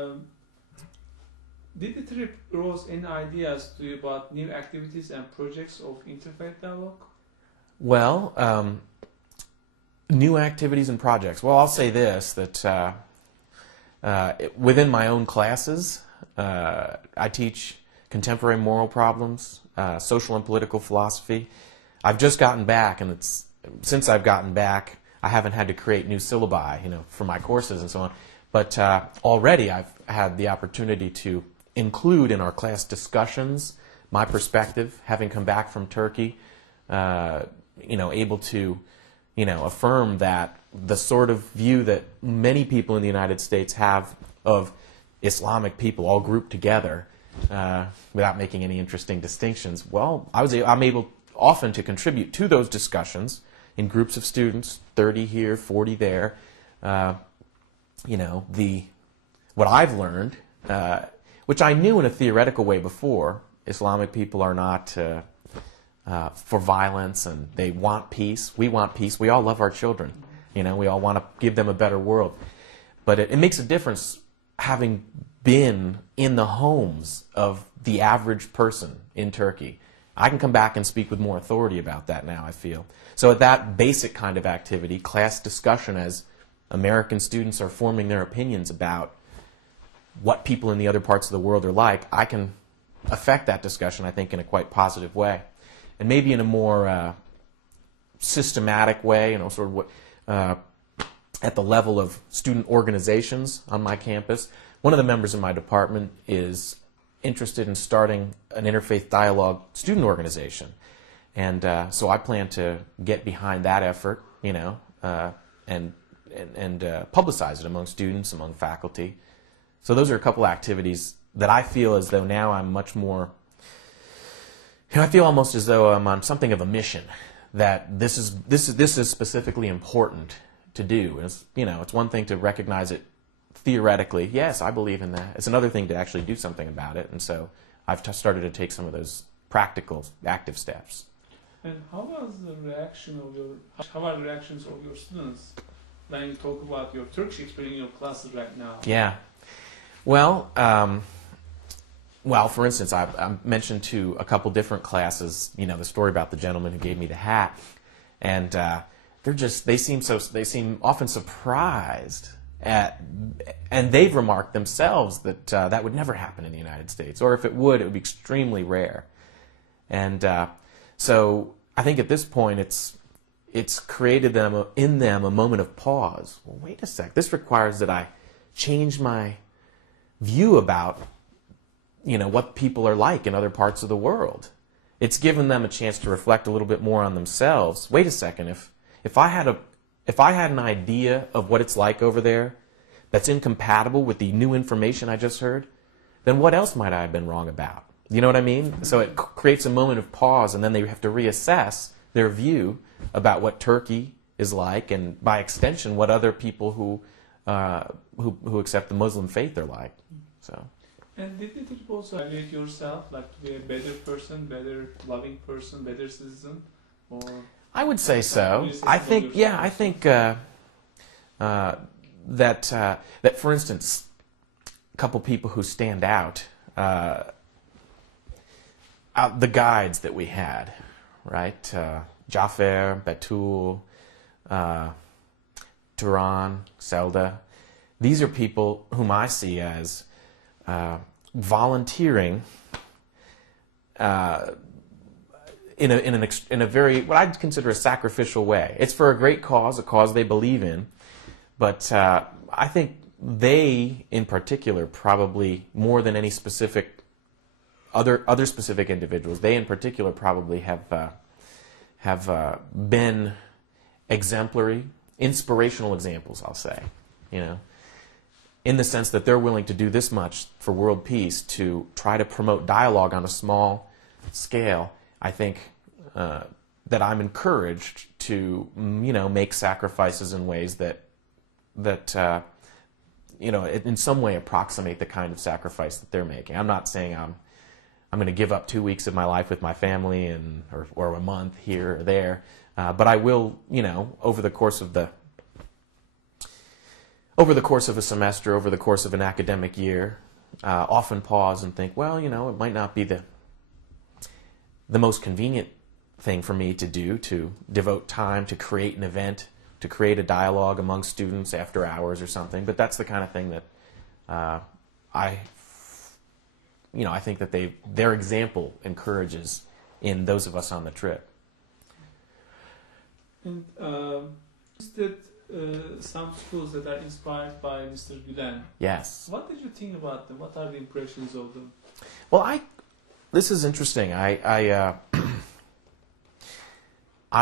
Um, did the trip rouse any ideas to you about new activities and projects of interfaith dialogue? Well, new activities and projects. Well, I'll say this, that within my own classes, I teach contemporary moral problems, social and political philosophy. I've just gotten back, and since I've gotten back, I haven't had to create new syllabi, for my courses and so on. But already I've had the opportunity to include in our class discussions my perspective, having come back from Turkey, able to, affirm that the sort of view that many people in the United States have of Islamic people all grouped together without making any interesting distinctions. Well, I'm able often to contribute to those discussions in groups of students, 30 here, 40 there. What I've learned, which I knew in a theoretical way before, Islamic people are not for violence, and they want peace. We want peace. We all love our children. We all want to give them a better world. But it makes a difference having been in the homes of the average person in Turkey. I can come back and speak with more authority about that now, I feel. So at that basic kind of activity, class discussion, as American students are forming their opinions about what people in the other parts of the world are like, I can affect that discussion, I think, in a quite positive way. And maybe in a more systematic way, sort of what, at the level of student organizations on my campus. One of the members of my department is interested in starting an interfaith dialogue student organization. And so I plan to get behind that effort, and publicize it among students, among faculty. So those are a couple activities that I feel as though now I'm much more, I feel almost as though I'm on something of a mission, that this is specifically important to do. It's one thing to recognize it theoretically. Yes, I believe in that. It's another thing to actually do something about it. And so I've started to take some of those practical, active steps. And how are the reactions of your students when you talk about your Turkish experience in your classes right now? Yeah. Well, for instance, I mentioned to a couple different classes, the story about the gentleman who gave me the hat, and they seem often surprised at, and they've remarked themselves that that would never happen in the United States, or if it would be extremely rare. And so I think at this point it's created in them a moment of pause. Well, wait a sec. This requires that I change my view about what people are like in other parts of the world. It's given them a chance to reflect a little bit more on themselves. Wait a second. If I had an idea of what it's like over there that's incompatible with the new information I just heard, then what else might I have been wrong about? You know what I mean? So it creates a moment of pause, and then they have to reassess their view about what Turkey is like, and by extension, what other people who accept the Muslim faith are like. So. And did it also evaluate yourself, like to be a better person, better loving person, better citizen, or? I would say so. I think that for instance, a couple people who stand out, the guides that we had, right? Jaffer, Betul, Turan, Selda. These are people whom I see as volunteering in a very, what I'd consider a sacrificial way. It's for a great cause, a cause they believe in, but I think they, in particular, probably more than any specific other specific individuals, they in particular probably have been exemplary, inspirational examples, I'll say, in the sense that they're willing to do this much for world peace, to try to promote dialogue on a small scale. I think that I'm encouraged to, make sacrifices in ways that in some way approximate the kind of sacrifice that they're making. I'm not saying I'm going to give up 2 weeks of my life with my family or a month here or there, but I will, over the course of over the course of a semester, over the course of an academic year, often pause and think, well, you know, it might not be the most convenient thing for me to do, to devote time to create an event, to create a dialogue among students after hours or something. But that's the kind of thing that I think that their example encourages in those of us on the trip. And is that some schools that are inspired by Mr. Gulen? Yes. What did you think about them? What are the impressions of them? Well, this is interesting. I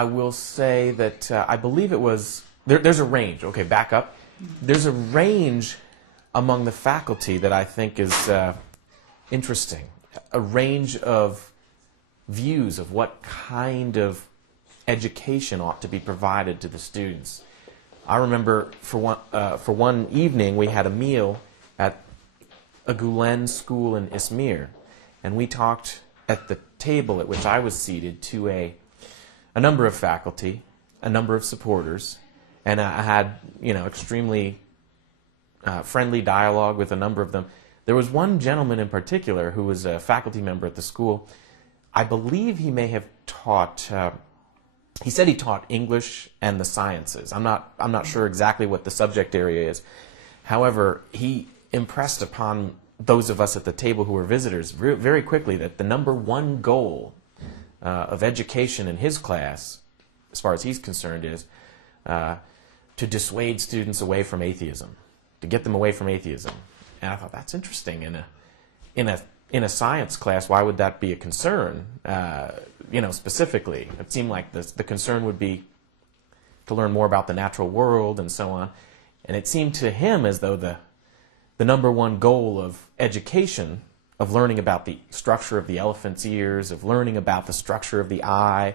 will say that I believe it was, there's a range. Okay, back up. There's a range among the faculty that I think is interesting. A range of views of what kind of education ought to be provided to the students. I remember for one evening we had a meal at a Gulen school in Izmir, and we talked at the table at which I was seated to a number of faculty, a number of supporters, and I had extremely friendly dialogue with a number of them. There was one gentleman in particular who was a faculty member at the school. I believe he may have taught. He said he taught English and the sciences. I'm not sure exactly what the subject area is. However, he impressed upon those of us at the table who were visitors very quickly that the number one goal of education in his class, as far as he's concerned, is to dissuade students away from atheism, to get them away from atheism. And I thought, that's interesting. In a science class, why would that be a concern? Specifically, it seemed like the concern would be to learn more about the natural world and so on. And it seemed to him as though the number one goal of education, of learning about the structure of the elephant's ears, of learning about the structure of the eye,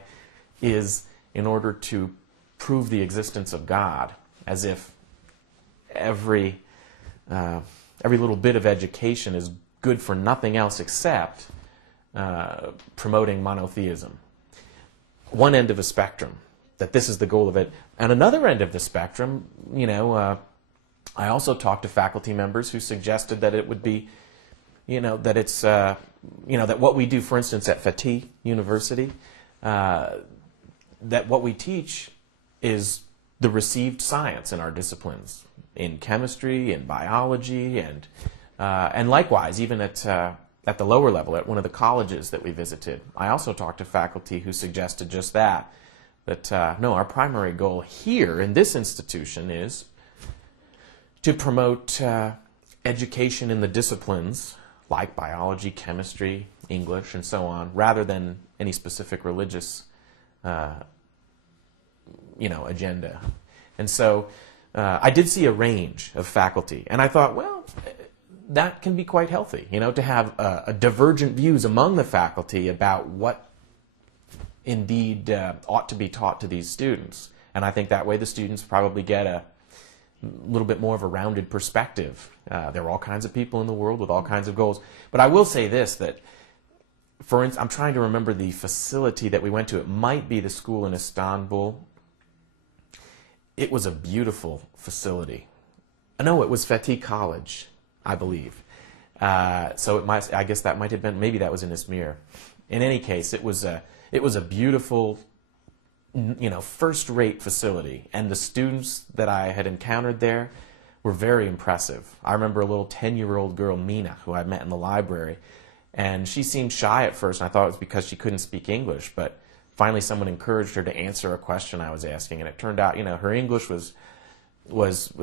is in order to prove the existence of God, as if every little bit of education is good for nothing else except promoting monotheism. One end of a spectrum, that this is the goal of it. And another end of the spectrum, I also talked to faculty members who suggested that it would be, that it's, that what we do, for instance, at Fatih University, that what we teach is the received science in our disciplines, in chemistry, in biology, and likewise, even at the lower level, at one of the colleges that we visited. I also talked to faculty who suggested just that no, our primary goal here in this institution is to promote education in the disciplines like biology, chemistry, English, and so on, rather than any specific religious agenda. And so I did see a range of faculty, and I thought, well, that can be quite healthy, to have divergent views among the faculty about what indeed ought to be taught to these students. And I think that way the students probably get a little bit more of a rounded perspective. There are all kinds of people in the world with all kinds of goals. But I will say this, that, for instance, I'm trying to remember the facility that we went to. It might be the school in Istanbul. It was a beautiful facility. No, it was Fatih College, I believe. So I guess that might have been, maybe that was in Izmir. In any case, it was a beautiful, first-rate facility, and the students that I had encountered there were very impressive. I remember a little 10-year-old girl, Mina, who I met in the library, and she seemed shy at first, and I thought it was because she couldn't speak English, but finally someone encouraged her to answer a question I was asking, and it turned out, her English was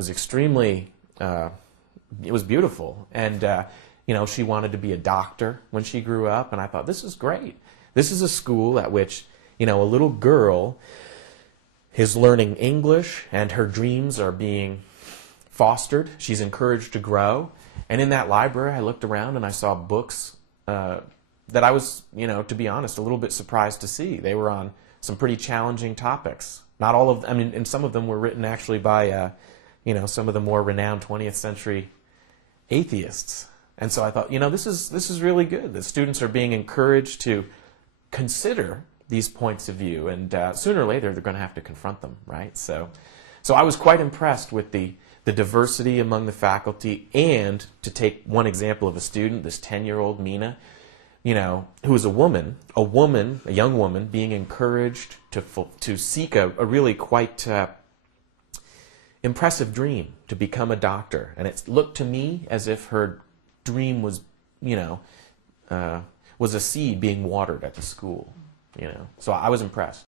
extremely, it was beautiful, and she wanted to be a doctor when she grew up, and I thought, this is great. This is a school at which, a little girl is learning English and her dreams are being fostered. She's encouraged to grow. And in that library, I looked around and I saw books that I was, to be honest, a little bit surprised to see. They were on some pretty challenging topics. Not all of them, and some of them were written actually by, some of the more renowned 20th century atheists. And so I thought, this is really good. The students are being encouraged to consider these points of view, and sooner or later they're going to have to confront them, right? So I was quite impressed with the the diversity among the faculty, and to take one example of a student, this 10-year-old Mina, who was a young woman, being encouraged to seek a really quite impressive dream, to become a doctor. And it looked to me as if her dream was, was a seed being watered at the school. So I was impressed.